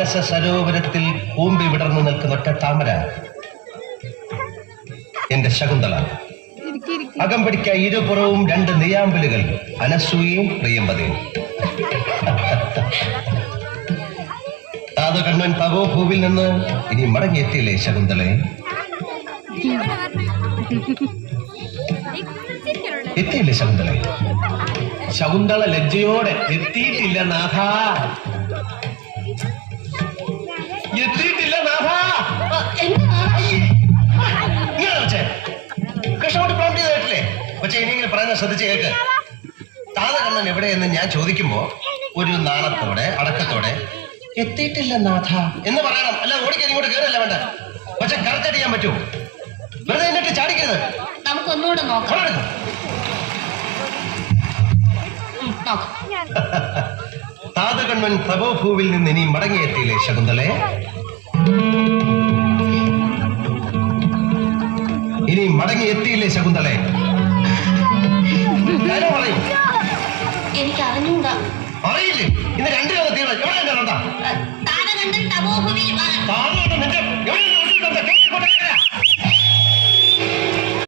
മാനസ സരോവരത്തിൽ കൂമ്പി വിടർന്നു നിൽക്കുന്ന ഒറ്റ താമര എന്റെ ശകുന്തള. അകമ്പടിക്ക ഇരുപുറവും രണ്ട് നെയ്യാമ്പലുകൾ, അനസൂയയും പ്രിയമ്പതയും. താതകണ്ണൻ തപോഭൂവിൽ നിന്ന് ഇനി മടങ്ങിയെത്തിയില്ലേ ശകുന്തളെ? എത്തിയില്ലേ ശകുന്തളെ? ശകുന്തള ലജ്ജയോടെ എത്തിയിട്ടില്ല നാഥ, എത്തിയിട്ടില്ല നാഥ. കൃഷ്ണോട് പ്രോംപ്റ്റ് ചെയ്തിട്ടില്ലേ? പക്ഷെ ഇനിയെങ്കിലും പറയുന്നത് ശ്രദ്ധിച്ച് കേൾക്ക്. താതകണ്ണൻ എവിടെയെന്ന് ഞാൻ ചോദിക്കുമ്പോ ഒരു നാണത്തോടെ അടക്കത്തോടെ എത്തിയിട്ടില്ല നാഥ എന്ന് പറയണം. അല്ല ഓടിക്കാൻ ഇങ്ങോട്ട് കയറല്ല വേണ്ട. പക്ഷെ കറക്റ്റ് ചെയ്യാൻ പറ്റുമോ? വെറുതെ എന്നിട്ട് ചാടിക്കരുത്. നമുക്കൊന്നുകൂടെ നോക്കാം. താതകണ്ണൻ തപോഭൂവിൽ നിന്ന് ഇനി മടങ്ങിയെത്തിയില്ലേ ശകുന്തളെ? ഇനി മടങ്ങിയെത്തിയില്ലേ ശകുന്തളെ? പറയൂ. എനിക്ക് അറിഞ്ഞൂടാ. അറിയില്ലേ? ഇന്ന് 2 ലോകത്തീവ്ര എവിടെ കണ്ടാ? താതകണ്ണൻ തപോഭൂവിൽ